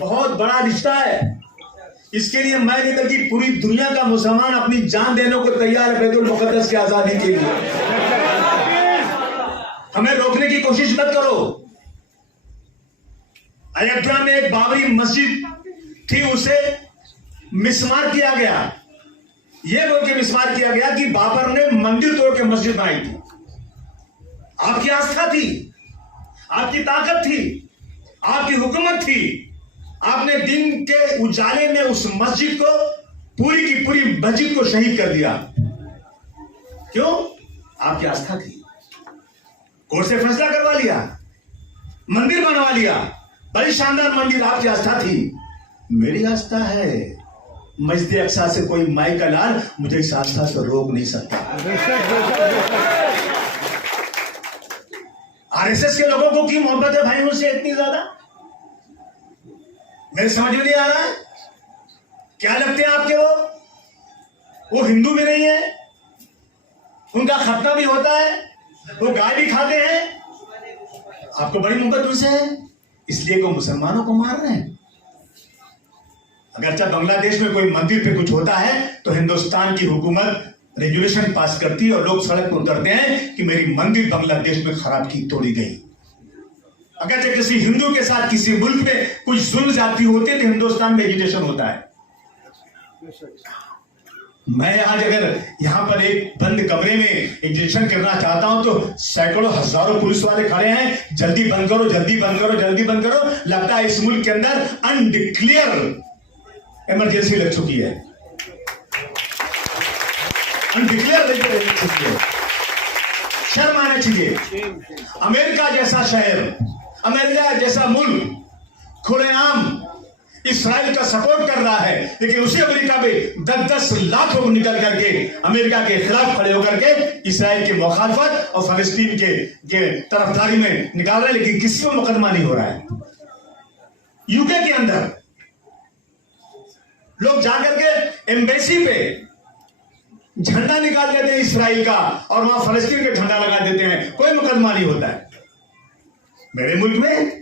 बहुत बड़ा रिश्ता है। इसके लिए मैं नहीं बल्कि पूरी दुनिया का मुसलमान अपनी जान देने को तैयार है बैतुल मुकद्दस की आजादी के लिए। हमें रोकने की कोशिश मत करो। अयोध्या में एक बाबरी मस्जिद थी, उसे मिसमार किया गया। यह बोल के मिसमार किया गया कि बाबर ने मंदिर तोड़ के मस्जिद बनाई थी। आपकी आस्था थी, आपकी ताकत थी, आपकी हुकूमत थी। आपने दिन के उजाले में उस मस्जिद को, पूरी की पूरी मस्जिद को शहीद कर दिया। क्यों? आपकी आस्था थी। कोर्ट से फैसला करवा लिया, मंदिर बनवा लिया, बड़ी शानदार मंदिर, आपकी आस्था थी। मेरी आस्था है मस्जिद अक्सा से कोई माई का लाल मुझे इस आस्था से रोक नहीं सकता। आरएसएस के लोगों को क्यों मोहब्बत है भाई उनसे इतनी ज्यादा? मेरे समझ में नहीं आ रहा है। क्या लगते हैं आपके वो हिंदू भी नहीं है, उनका खतना भी होता है, वो गाय भी खाते हैं, आपको बड़ी मोहब्बत उनसे है, इसलिए वो मुसलमानों को मार रहे हैं। अगर जब बांग्लादेश में कोई मंदिर पे कुछ होता है तो हिंदुस्तान की हुकूमत रेजुलेशन पास करती है और लोग सड़क पर उतरते हैं कि मेरी मंदिर बांग्लादेश में खराब की तोड़ी गई। अगर जब किसी हिंदू के साथ किसी मुल्क में कुछ जुल्म ज्यादती होती है तो हिंदुस्तान में एजिटेशन होता है। मैं आज अगर यहां पर एक बंद कमरे में एजिटेशन करना चाहता हूं तो सैकड़ों हजारों पुलिस वाले खड़े हैं, जल्दी बंद करो, जल्दी बंद करो, जल्दी बंद करो। लगता है इस मुल्क के अंदर अनडिक्लेयर इमरजेंसी लग चुकी है, अनडिक्लेयर इमरजेंसी है। शर्म आना चाहिए। अमेरिका जैसा शहर, अमेरिका जैसा मुल्क खुलेआम इस्राइल का सपोर्ट कर रहा है, लेकिन उसी अमेरिका में 10-10 लाख लोग निकल करके अमेरिका के खिलाफ खड़े होकर के इस्राइल की मुखालफत और फलस्तीन के तरफदारी में निकाल रहे हैं, लेकिन किसी को मुकदमा नहीं हो रहा है। यूके के अंदर लोग जाकर के एम्बेसी पे झंडा निकाल देते हैं इस्राइल का और वहां फलस्तीन का झंडा लगा देते हैं, कोई मुकदमा नहीं होता है। मेरे मुल्क में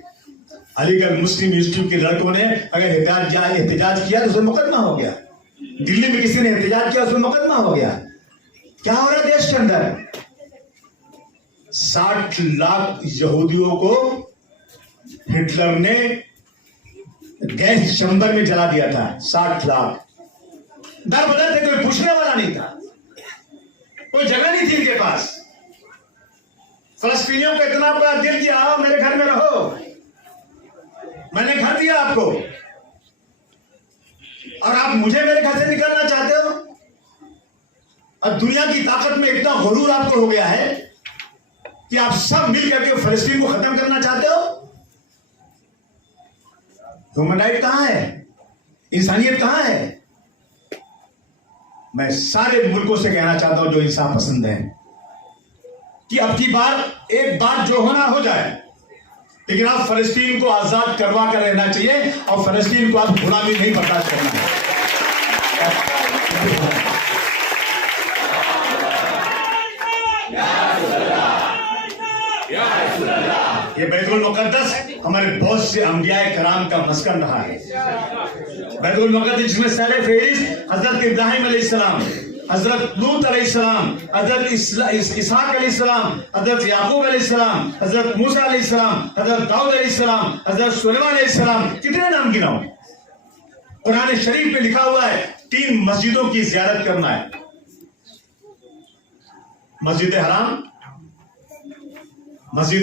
अलीगढ़ मुस्लिम इंस्टीट्यूट के लड़कों ने अगर एहतजाज किया तो उसमें मुकदमा हो गया। दिल्ली में किसी ने एहतजाज किया उसमें मुकदमा हो गया। क्या हो रहा है देश के अंदर? 60 लाख यहूदियों को हिटलर ने गैस चैम्बर में जला दिया था। 60 लाख। डर बदल थे, कोई पूछने वाला नहीं था, कोई जगह नहीं थी इनके पास। फलस्तीनियों का इतना बड़ा दिल किया, आओ मेरे घर में रहो, मैंने घर दिया आपको, और आप मुझे मेरे घर से निकलना चाहते हो। और दुनिया की ताकत में इतना गुरूर आपको हो गया है कि आप सब मिल करके फलस्तीन को खत्म करना चाहते हो। ह्यूमन राइट कहां है? इंसानियत कहां है? मैं सारे मुल्कों से कहना चाहता हूं जो इंसाफ पसंद है कि अब की बार एक बात जो होना हो जाए, लेकिन आप फलस्तीन को आजाद करवा कर रहना चाहिए और फलस्तीन को आप गुलामी नहीं बर्दाश्त करना है। ये बैतुल मुकद्दस हमारे बहुत से अंबियाए कराम का मस्कन रहा है। बैतुल मुकद्दस जिसमें सर फेरिस्त हजरत इब्राहिम अलैहिस्सलाम, हजरत लूत अलैहिस्सलाम, हजरत इसहाक अलैहिस्सलाम, हजरत याकूब अलैहिस्सलाम, हजरत मूसा अलैहिस्सलाम, हजरत दाऊद अलैहिस्सलाम, हजरत सुलेमान अलैहिस्सलाम, कितने नाम गिनाऊं? कुरान शरीफ में लिखा हुआ है 3 मस्जिदों की ज़ियारत करना है। मस्जिद हराम, मस्जिद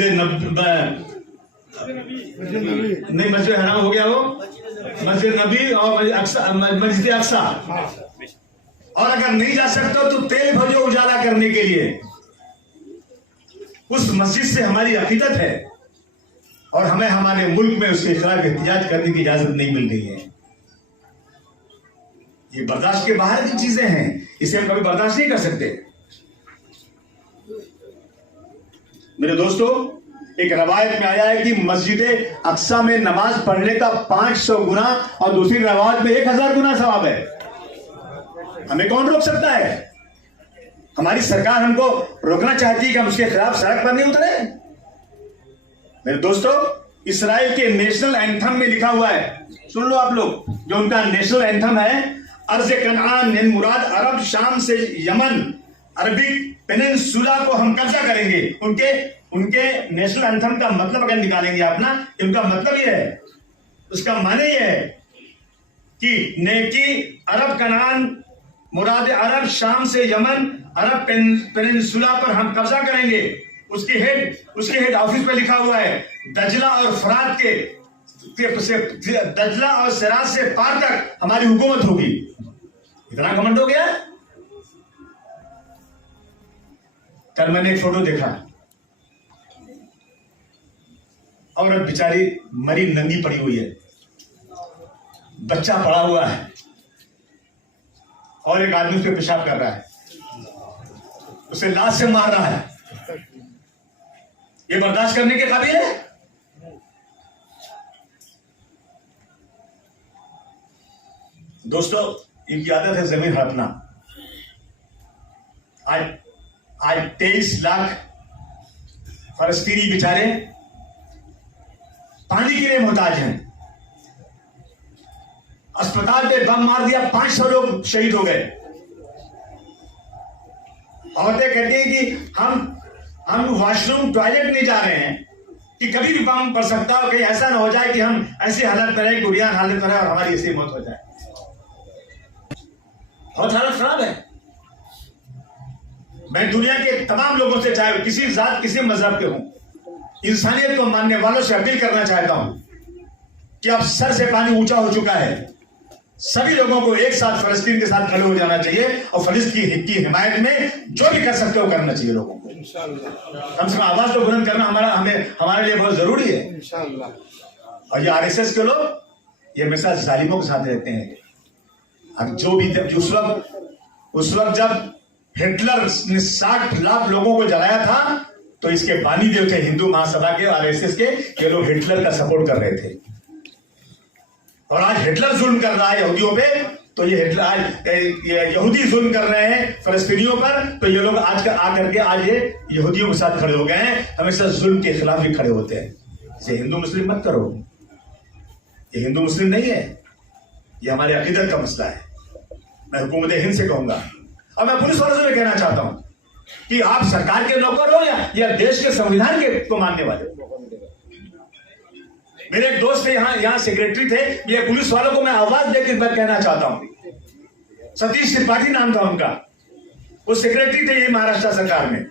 नहीं, मस्जिद हराम हो गया, वो मस्जिद नबी और मस्जिद अक्सा। और अगर नहीं जा सकते हो तो तेल भजो उजाला करने के लिए। उस मस्जिद से हमारी अकीदत है और हमें हमारे मुल्क में उसके खिलाफ एहतिजाज करने की इजाजत नहीं मिल गई है। ये बर्दाश्त के बाहर की चीजें हैं, इसे हम कभी बर्दाश्त नहीं कर सकते। मेरे दोस्तों, एक रवायत में आया है कि मस्जिद अक्सा में नमाज पढ़ने का 500 गुना और दूसरी रवायत में 1000 गुना सवाब है। हमें कौन रोक सकता है? हमारी सरकार हमको रोकना चाहती है कि हम उसके खिलाफ सड़क पर नहीं उतरे। मेरे दोस्तों, इसराइल के नेशनल एंथम में लिखा हुआ है, सुन लो आप लोग, जो उनका नेशनल एंथम है, अर्ज कनान मुराद अरब शाम से यमन अरबिक पेनिनसुला को हम कब्जा करेंगे। उनके नेशनल एंथम का मतलब अगर निकालेंगे आप ना, उनका मतलब यह है, उसका माने यह है कि नेकी अरब कनान मुराद अरब शाम से यमन अरब पेनिनसुला पर हम कब्जा करेंगे। उसके हेड ऑफिस पे लिखा हुआ है दजला और फरात दजला और सिराज से पार तक हमारी हुकूमत होगी। इतना घमंड हो गया। कल मैंने एक फोटो देखा, औरत बेचारी मरी नंगी पड़ी हुई है, बच्चा पड़ा हुआ है और एक आदमी उस पर पेशाब कर रहा है, उसे लात से मार रहा है। ये बर्दाश्त करने के काबिल है? दोस्तों, इनकी आदत है जमीन हड़पना। आज 23 लाख फलस्तीनी बेचारे पानी के लिए मोहताज हैं। अस्पताल पे बम मार दिया, 500 लोग शहीद हो गए। औरतें कहती हैं कि हम वॉशरूम टॉयलेट नहीं जा रहे हैं कि कभी भी बम पड़ सकता है, कहीं ऐसा ना हो जाए कि हम ऐसी हालत में रहे, गुड़ियान हालत में रहे और हमारी ऐसी मौत हो जाए। बहुत हालत खराब है। मैं दुनिया के तमाम लोगों से, चाहे किसी जात किसी मजहब के हों, इंसानियत को मानने वालों से अपील करना चाहता हूं कि अब सर से पानी ऊंचा हो चुका है। सभी लोगों को एक साथ फलस्तीन के साथ खड़े हो जाना चाहिए और फलस्तीन की हिमायत में जो भी कर सकते हो करना चाहिए लोगों को। कम से कम आवाज तो बुलंद करना हमारे लिए बहुत जरूरी है। और ये आरएसएस के लोग ये हमेशा जालिमों के साथ रहते हैं। अब जो भी उस वक्त जब हिटलर ने 60 लाख लोगों को जलाया था, तो इसके बानी देव थे हिंदू महासभा के आरएसएस के, ये लोग हिटलर का सपोर्ट कर रहे थे। और आज हिटलर जुल्म कर रहा है यहूदियों पे, तो ये यहूदी जुल्म कर रहे हैं फलस्तीनियों पर, तो ये लोग आज आकर के आज ये यहूदियों के साथ खड़े हो गए हैं। हमेशा जुल्म के खिलाफ भी खड़े होते हैं। इसे हिंदू मुस्लिम मत करो, ये हिंदू मुस्लिम नहीं है, ये हमारे अकीदत का मसला है। मैं हुकूमत हिंद से कहूंगा और मैं पुलिस वालों से भी कहना चाहता हूं कि आप सरकार के नौकर हो या देश के संविधान के को मानने वाले। मेरे एक दोस्त थे यहां सेक्रेटरी थे, ये पुलिस वालों को मैं आवाज देकर मैं कहना चाहता हूं, सतीश त्रिपाठी नाम था उनका, वो सेक्रेटरी थे ये महाराष्ट्र सरकार में,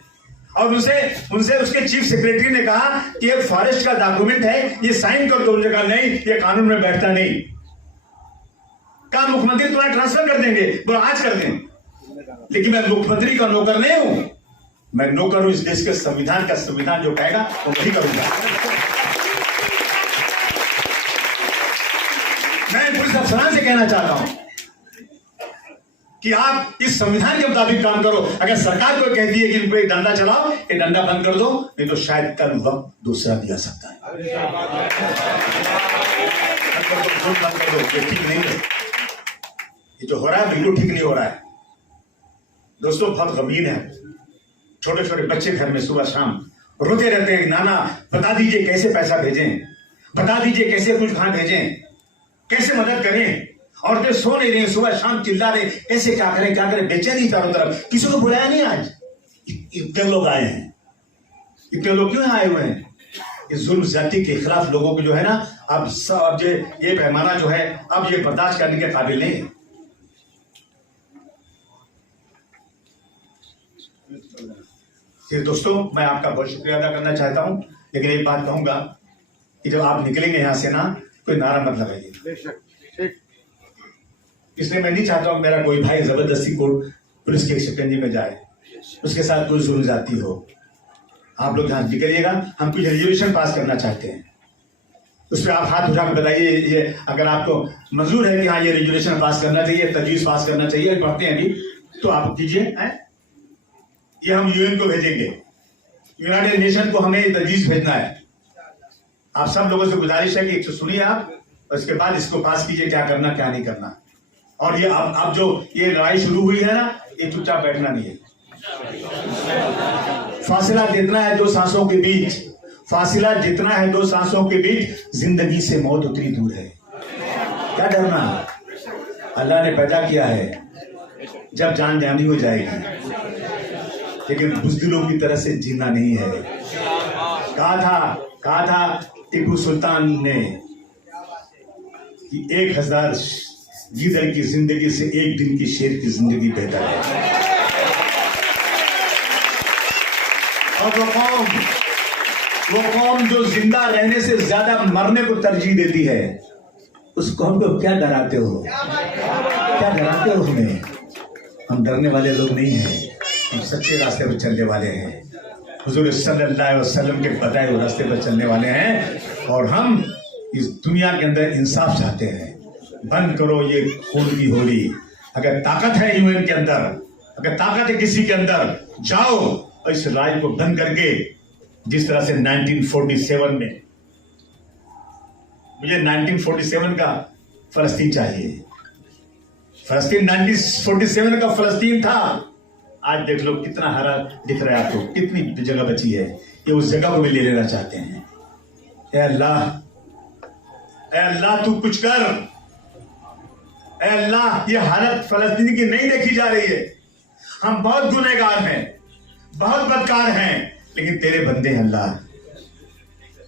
और उनसे उसके चीफ सेक्रेटरी ने कहा कि ये फॉरेस्ट का डॉक्यूमेंट है, ये साइन कर दो। उन्होंने कहा नहीं, ये कानून में बैठता नहीं। कहा मुख्यमंत्री तुम्हारा ट्रांसफर कर देंगे, बोला आज कर दें, लेकिन मैं मुख्यमंत्री का नौकर नहीं हूं, मैं नौकर हूं इस देश के संविधान का। संविधान जो कहेगा वो वही करूंगा। मैं पुलिस अफसरान से कहना चाहता हूं कि आप इस संविधान के मुताबिक काम करो। अगर सरकार को कहती है कि इन पर डंडा चलाओ, ये डंडा बंद कर दो, नहीं तो शायद कल वक्त दूसरा भी आ सकता है। बंद कर दो, ये ठीक नहीं है। ये जो हो रहा है बिल्कुल ठीक नहीं हो रहा है। दोस्तों, बहुत गंभीर है। छोटे छोटे बच्चे घर में सुबह शाम रोते रहते हैं, नाना बता दीजिए कैसे पैसा भेजें, बता दीजिए कैसे कुछ कहां भेजें, कैसे मदद करें। औरतें सो नहीं रही, सुबह शाम चिल्ला रहे, कैसे क्या करें, बेचैनी चारों तरफ। किसी को बुलाया नहीं आज, इतने लोग आए हैं। इतने लोग क्यों आए हुए हैं? इस जुल्म ज्यादती के खिलाफ लोगों को जो है ना, अब ये पैमाना जो है अब ये बर्दाश्त करने के काबिल नहीं है। दोस्तों, मैं आपका बहुत शुक्रिया अदा करना चाहता हूं, लेकिन एक बात कहूंगा कि जब आप निकलेंगे यहां से ना, कोई नारा मत लगाइए। इसलिए मैं नहीं चाहता हूं मेरा कोई भाई जबरदस्ती कोर्ट पुलिस के शिकंजे में जाए, उसके साथ कोई जुल्म जाती हो। आप लोग यहां निकलिएगा, हम कुछ रेजोल्यूशन पास करना चाहते हैं, उस पर आप हाथ उठा कर बताइए। ये अगर आपको मंजूर है कि हाँ ये रेजोल्यूशन पास करना चाहिए, तजवीज पास करना चाहिए, पढ़ते हैं अभी, तो आप कीजिए। ये हम यूएन को भेजेंगे, यूनाइटेड नेशन को हमें तजवीज भेजना है। आप सब लोगों से गुजारिश है कि एक तो सुनिए आप, और इसके बाद इसको पास कीजिए, क्या करना क्या नहीं करना। और ये अब जो ये लड़ाई शुरू हुई है ना, ये चुपचाप बैठना नहीं है, फासला देना है दो सांसों के बीच। फासिला जितना है दो सांसों के बीच, जिंदगी से मौत उतनी दूर है। क्या डरना? अल्लाह ने पैदा किया है, जब जान जानी हो जाएगी, लेकिन बुज़दिलों की तरह से जीना नहीं है। कहा था टीपू सुल्तान ने कि 1000 गीदड़ की जिंदगी से एक दिन की शेर की जिंदगी बेहतर है। और वो कौम जो जिंदा रहने से ज्यादा मरने को तरजीह देती है, उस कौम को क्या डराते हो? क्या डराते हो हमें? हम डरने वाले लोग नहीं हैं, हम सच्चे रास्ते पर चलने वाले हैं। हुजूर सल्लल्लाहु अलैहि वसल्लम के बताए हुए रास्ते पर चलने वाले हैं, और हम इस दुनिया के अंदर इंसाफ चाहते हैं। बंद करो ये खून की होली। अगर ताकत है यूएन के अंदर, अगर ताकत है किसी के अंदर, जाओ और इस राज को बंद करके, जिस तरह से 1947 में, मुझे 1947 का फलस्तीन चाहिए। फलस्तीन 1947 का फलस्तीन था। आज देख लो कितना हरा दिख रहा है आपको, कितनी जगह बची है। ये उस जगह को भी ले लेना चाहते हैं। ए अल्लाह तू कुछ कर। ए अल्लाह, ये हालत फलस्तीन की नहीं देखी जा रही है। हम बहुत गुनहगार हैं, बहुत बदकार हैं, लेकिन तेरे बंदे हैं अल्लाह,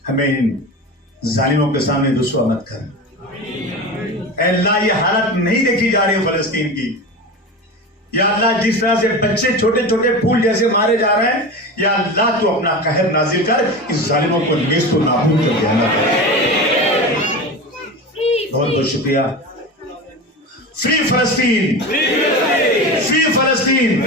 हमें इन जालिमों के सामने रुसवा मत कर। ए अल्लाह, ये हालत नहीं देखी जा रही है फलस्तीन की। या अल्लाह, जिस तरह से बच्चे छोटे छोटे फूल जैसे मारे जा रहे हैं, या अल्लाह तू अपना कहर नाजिल कर, इस जालिमों को नेस्तो नाबूद कर देना। बहुत बहुत शुक्रिया। फ्री फलस्तीन, फ्री फलस्तीन।